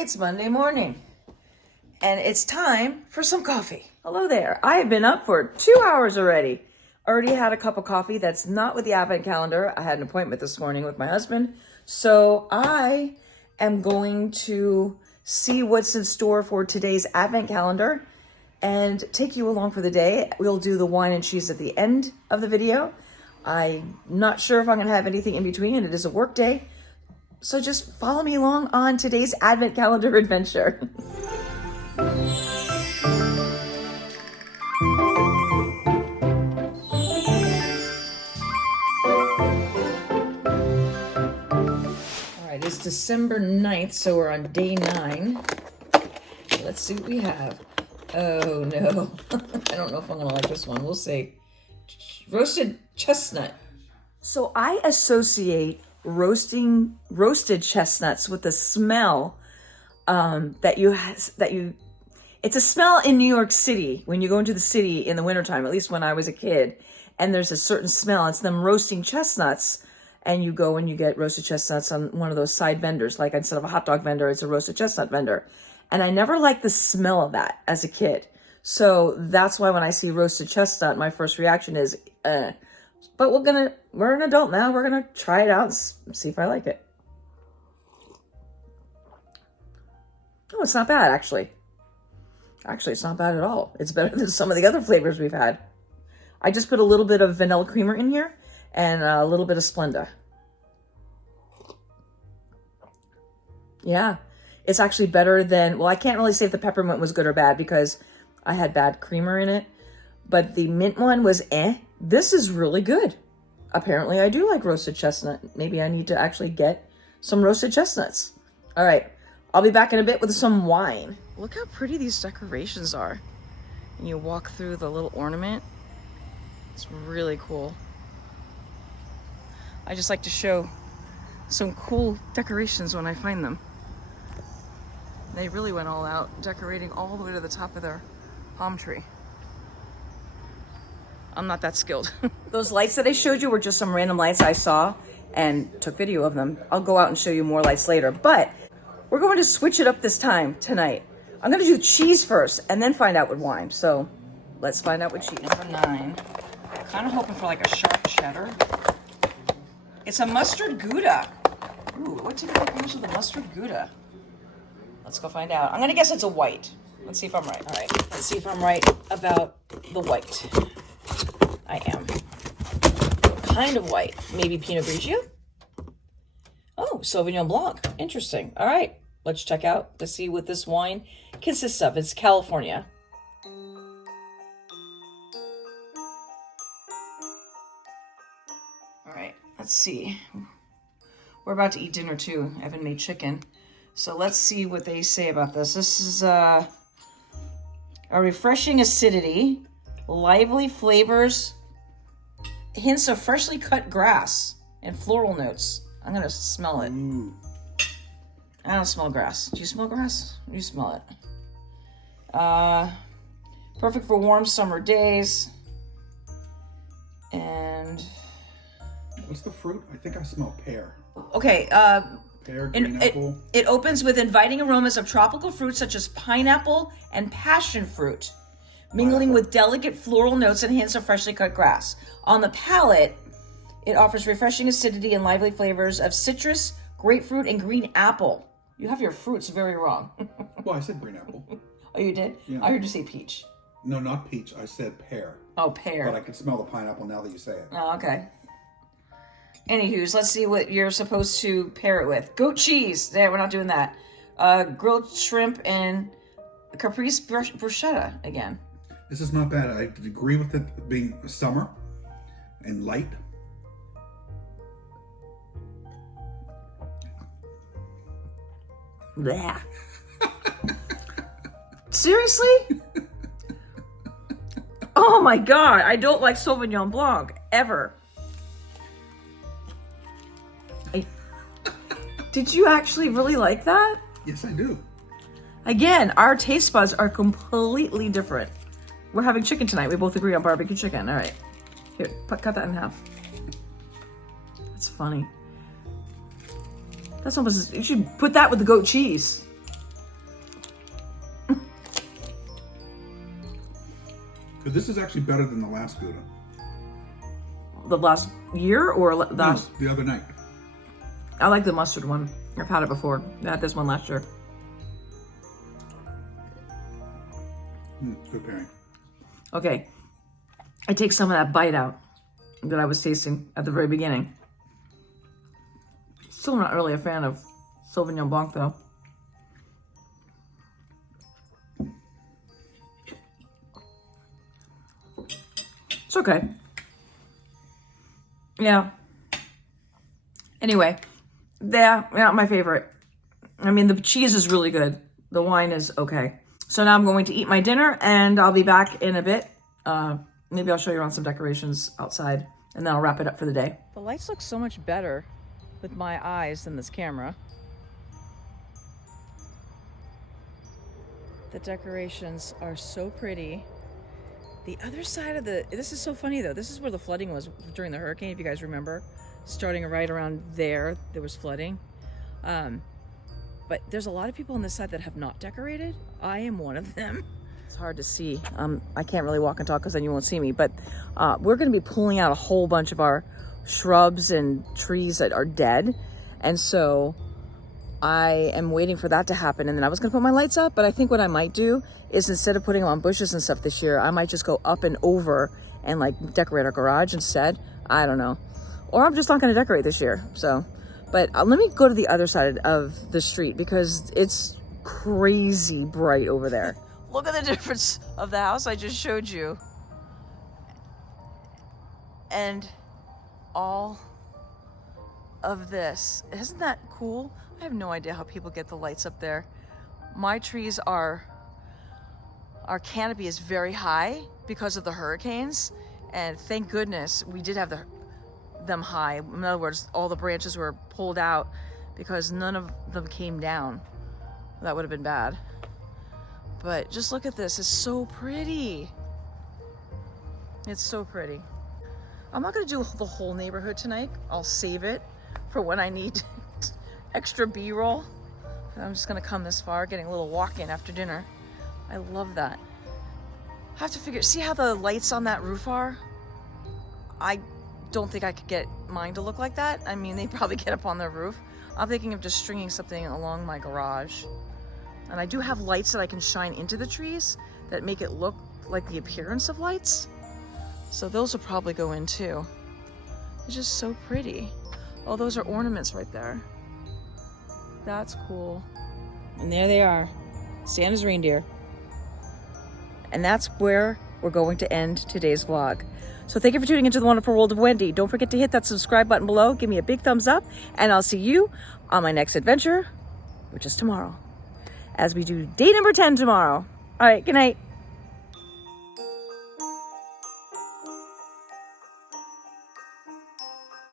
It's Monday morning, and it's time for some coffee. Hello there. I have been up for 2 hours already. Already had a cup of coffee. That's not with the Advent calendar. I had an appointment this morning with my husband, so I am going to see what's in store for today's Advent calendar and take you along for the day. We'll do the wine and cheese at the end of the video. I'm not sure if I'm going to have anything in between, and it is a work day. So just follow me along on today's Advent calendar adventure. All right, it's December 9th, so we're on day 9. Let's see what we have. Oh no, I don't know if I'm gonna like this one. We'll see. Roasted chestnut. So I associate roasted chestnuts with the smell it's a smell in New York City when you go into the city in the wintertime, at least when I was a kid, and there's a certain smell. It's them roasting chestnuts, and you go and you get roasted chestnuts on one of those side vendors, like instead of a hot dog vendor, it's a roasted chestnut vendor. And I never liked the smell of that as a kid. So that's why when I see roasted chestnut, my first reaction is, But we're an adult now. We're going to try it out and see if I like it. Oh, it's not bad, actually. Actually, it's not bad at all. It's better than some of the other flavors we've had. I just put a little bit of vanilla creamer in here and a little bit of Splenda. Yeah, it's actually better than, well, I can't really say if the peppermint was good or bad because I had bad creamer in it. But the mint one was This is really good. Apparently I do like roasted chestnut. Maybe I need to actually get some roasted chestnuts. All right, I'll be back in a bit with some wine. Look how pretty these decorations are. And you walk through the little ornament. It's really cool. I just like to show some cool decorations when I find them. They really went all out, decorating all the way to the top of their palm tree. I'm not that skilled. Those lights that I showed you were just some random lights I saw and took video of them. I'll go out and show you more lights later, but we're going to switch it up this time tonight. I'm going to do cheese first and then find out with wine. So let's find out with cheese. Number 9. Kind of hoping for like a sharp cheddar. It's a mustard Gouda. Ooh, what typically comes with a mustard Gouda? Let's go find out. I'm going to guess it's a white. Let's see if I'm right. All right, let's see if I'm right about the white. I am. Kind of white. Maybe Pinot Grigio? Oh, Sauvignon Blanc. Interesting. All right, let's check out to see what this wine consists of. It's California. All right, let's see. We're about to eat dinner too. Evan made chicken. So let's see what they say about this. This is a refreshing acidity, lively flavors, hints of freshly cut grass, and floral notes. I'm going to smell it. Ooh. I don't smell grass. Do you smell grass? You smell it. Perfect for warm summer days. And What's the fruit? I think I smell pear. okay, Pear, green apple. It opens with inviting aromas of tropical fruits such as pineapple and passion fruit, mingling with delicate floral notes and hints of freshly cut grass. On the palate, it offers refreshing acidity and lively flavors of citrus, grapefruit, and green apple. You have your fruits very wrong. Well, I said green apple. Oh, you did? Yeah. I heard you say peach. No, not peach. I said pear. Oh, pear. But I can smell the pineapple now that you say it. Oh, okay. Anywho's, let's see what you're supposed to pair it with. Goat cheese. Yeah, we're not doing that. Grilled shrimp and caprese bruschetta again. This is not bad. I agree with it being summer and light. Blah. Seriously? Oh my god, I don't like Sauvignon Blanc, ever. Did you actually really like that? Yes, I do. Again, our taste buds are completely different. We're having chicken tonight. We both agree on barbecue chicken. All right. Here, cut that in half. That's funny. That's almost, you should put that with the goat cheese. This is actually better than the last Gouda. The last year or No, last? the other night. I like the mustard one. I've had it before. I had this one last year. Good pairing. Okay, I take some of that bite out that I was tasting at the very beginning. Still not really a fan of Sauvignon Blanc though. It's okay. Yeah. Anyway, they're not my favorite. I mean, the cheese is really good. The wine is okay. So now I'm going to eat my dinner and I'll be back in a bit. Maybe I'll show you around some decorations outside and then I'll wrap it up for the day. The lights look so much better with my eyes than this camera. The decorations are so pretty. The other side of this is so funny though. This is where the flooding was during the hurricane, if you guys remember. Starting right around there was flooding. But there's a lot of people on this side that have not decorated. I am one of them. It's hard to see. I can't really walk and talk because then you won't see me. But we're going to be pulling out a whole bunch of our shrubs and trees that are dead. And so I am waiting for that to happen. And then I was going to put my lights up. But I think what I might do is instead of putting them on bushes and stuff this year, I might just go up and over and like decorate our garage instead. I don't know. Or I'm just not going to decorate this year. So, but let me go to the other side of the street because it's crazy bright over there. Look at the difference of the house I just showed you. And all of this. Isn't that cool? I have no idea how people get the lights up there. My trees our canopy is very high because of the hurricanes. And thank goodness we did have them high. In other words, all the branches were pulled out because none of them came down. That would have been bad. But just look at this, it's so pretty. It's so pretty. I'm not gonna do the whole neighborhood tonight. I'll save it for when I need extra B-roll. I'm just gonna come this far, getting a little walk in after dinner. I love that. I have to see how the lights on that roof are? I don't think I could get mine to look like that. I mean, they probably get up on their roof. I'm thinking of just stringing something along my garage. And I do have lights that I can shine into the trees that make it look like the appearance of lights. So those will probably go in too. It's just so pretty. Oh, those are ornaments right there. That's cool. And there they are, Santa's reindeer. And that's where we're going to end today's vlog. So thank you for tuning into the wonderful world of Wendy. Don't forget to hit that subscribe button below. Give me a big thumbs up. And I'll see you on my next adventure, which is tomorrow, as we do day number 10 tomorrow. All right, good night.